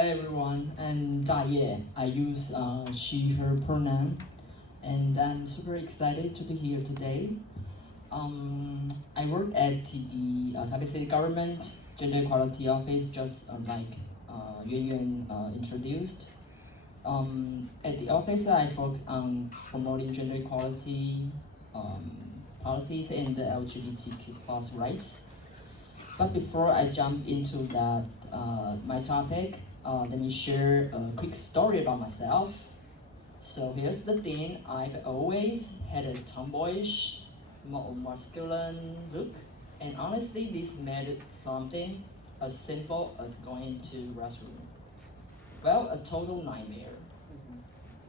Hi everyone, I'm Daye. I use she, her pronoun, and I'm super excited to be here today. I work at the Taipei City Government Gender Equality Office, just like Yuan-Yuan introduced. At the office, I focus on promoting gender equality policies and the LGBTQ+ rights. But before I jump into that, my topic, let me share a quick story about myself. So here's the thing, I've always had a tomboyish, more masculine look, and honestly this made it something as simple as going into the restroom. Well, a total nightmare.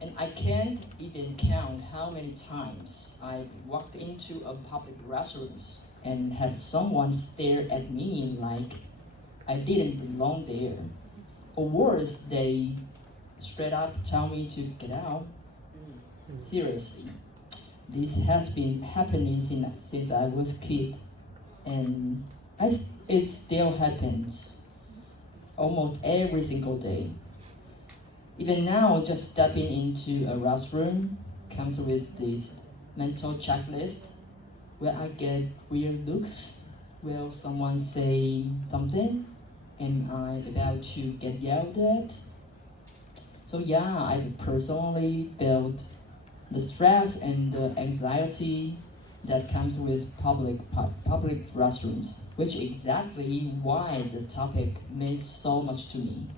And I can't even count how many times I walked into a public restrooms and had someone stare at me like I didn't belong there. Or worse, they straight up tell me to get out. Seriously, this has been happening since I was a kid, and it still happens almost every single day. Even now, just stepping into a restroom comes with this mental checklist where I get weird looks. Will someone say something? Am I about to get yelled at? So yeah, I personally felt the stress and the anxiety that comes with public restrooms, which is exactly why the topic means so much to me.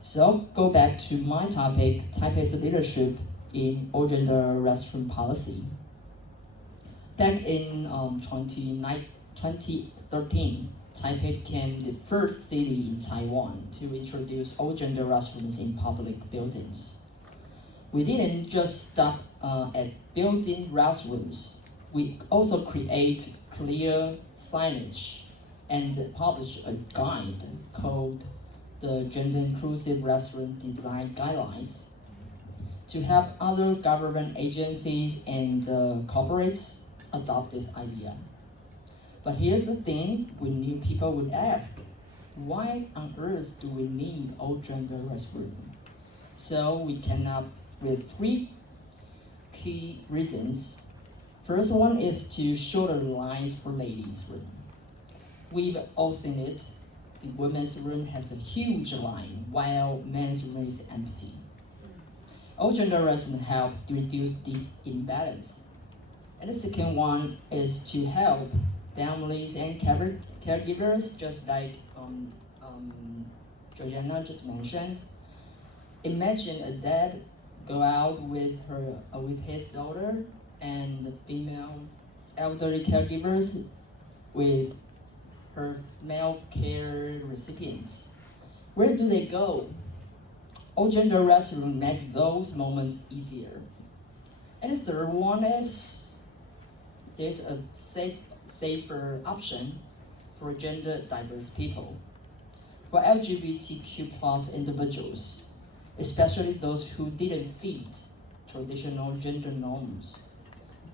So go back to my topic, Taipei's leadership in all gender restroom policy. Back in 2013, Taipei became the first city in Taiwan to introduce all gender restrooms in public buildings. We didn't just stop at building restrooms. We also create clear signage and publish a guide called the Gender Inclusive Restroom Design Guidelines to help other government agencies and corporates adopt this idea. But here's the thing, we knew people would ask, why on earth do we need all gender restroom? So we came up with 3 key reasons. First one is to shorter lines for ladies' room. We've all seen it. The women's room has a huge line, while men's room is empty. All gender restroom help to reduce this imbalance. And the second one is to help families and caregivers, just like Georgianna just mentioned. Imagine a dad go out with his daughter and the female elderly caregivers with her male care recipients. Where do they go? All gender restroom make those moments easier. And the third one is there's a safer option for gender diverse people. For LGBTQ+ individuals, especially those who didn't fit traditional gender norms,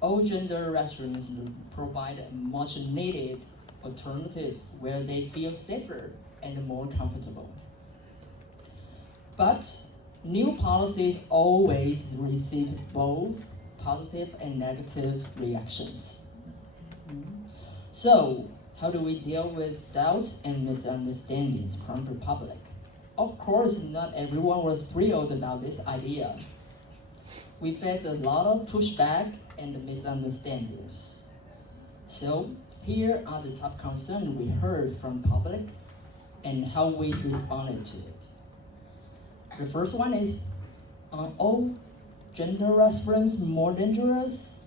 all gender restrooms provide a much needed alternative where they feel safer and more comfortable. But new policies always receive both positive and negative reactions. So, how do we deal with doubts and misunderstandings from the public? Of course, not everyone was thrilled about this idea. We faced a lot of pushback and misunderstandings. So, here are the top concerns we heard from public and how we responded to it. The first one is, are all gender restrooms more dangerous?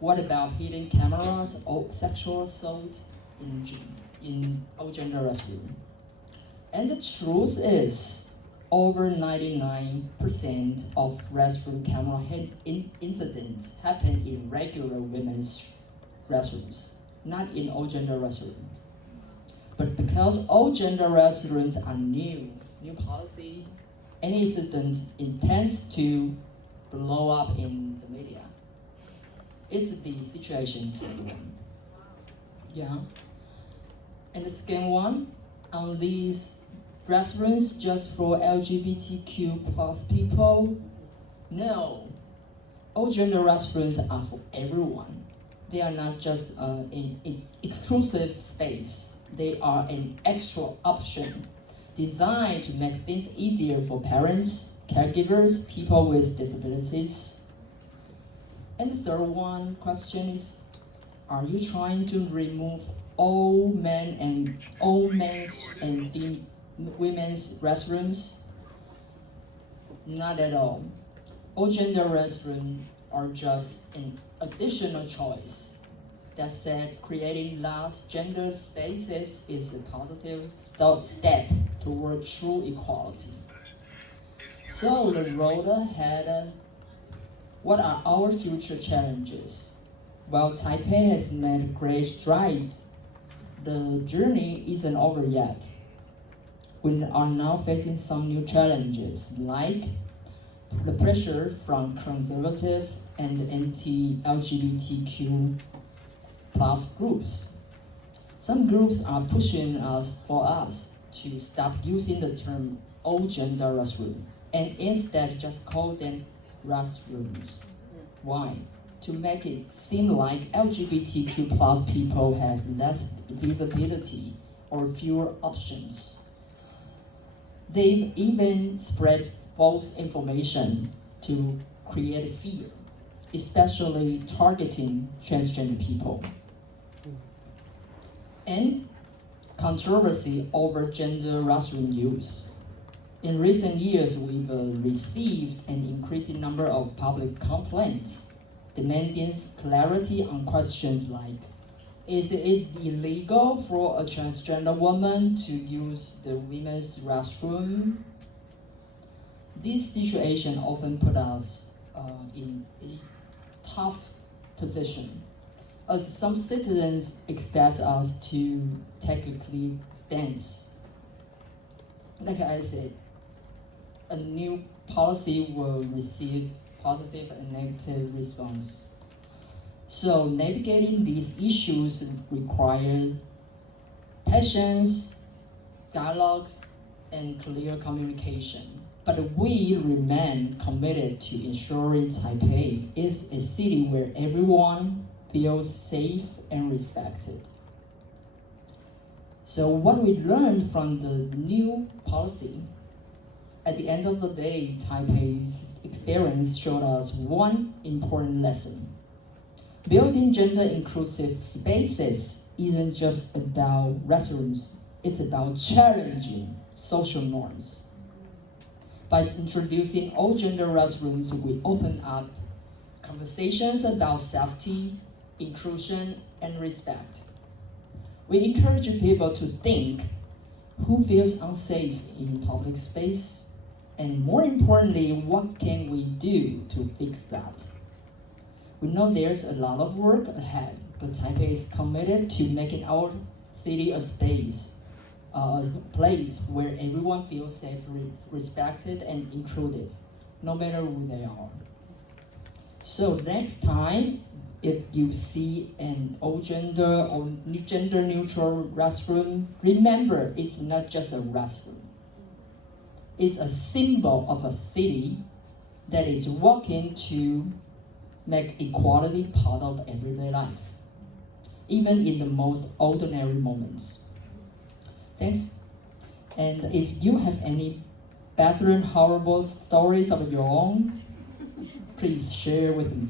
What about hidden cameras or sexual assault in all gender restroom? And the truth is, over 99% of restroom camera incidents happen in regular women's restrooms, not in all gender restrooms. But because all gender restrooms are new policy, any incident intends to blow up in the media. It's the situation to everyone. Yeah. And the second one, on these restrooms just for LGBTQ plus people? No. All gender restrooms are for everyone. They are not just an exclusive space. They are an extra option designed to make things easier for parents, caregivers, people with disabilities. And the third one question is, are you trying to remove all men's and women's restrooms? Not at all. All gender restrooms are just an additional choice. That said, creating large gender spaces is a positive step toward true equality. So the road ahead, what are our future challenges? Well, Taipei has made great strides. The journey isn't over yet. We are now facing some new challenges, like the pressure from conservative and anti-LGBTQ plus groups. Some groups are pushing for us to stop using the term all gender restroom and instead just call them restrooms. Why? To make it seem like LGBTQ plus people have less visibility or fewer options. They've even spread false information to create fear, especially targeting transgender people. And controversy over gender restroom use. In recent years, we've received an increasing number of public complaints demanding clarity on questions like, is it illegal for a transgender woman to use the women's restroom? This situation often put us in a tough position, as some citizens expect us to take a clear stance. Like I said, a new policy will receive positive and negative response. So navigating these issues requires patience, dialogues, and clear communication. But we remain committed to ensuring Taipei is a city where everyone feels safe and respected. So what we learned from the new policy, at the end of the day, Taipei's experience showed us one important lesson. Building gender-inclusive spaces isn't just about restrooms, it's about challenging social norms. By introducing all gender restrooms, we open up conversations about safety, inclusion, and respect. We encourage people to think who feels unsafe in public space, and more importantly, what can we do to fix that? We know there's a lot of work ahead, but Taipei is committed to making our city a space, a place where everyone feels safe, respected, and included, no matter who they are. So next time, if you see an all gender or gender neutral restroom, remember it's not just a restroom. It's a symbol of a city that is working to make equality part of everyday life, even in the most ordinary moments. Thanks. And if you have any bathroom horrible stories of your own, please share with me.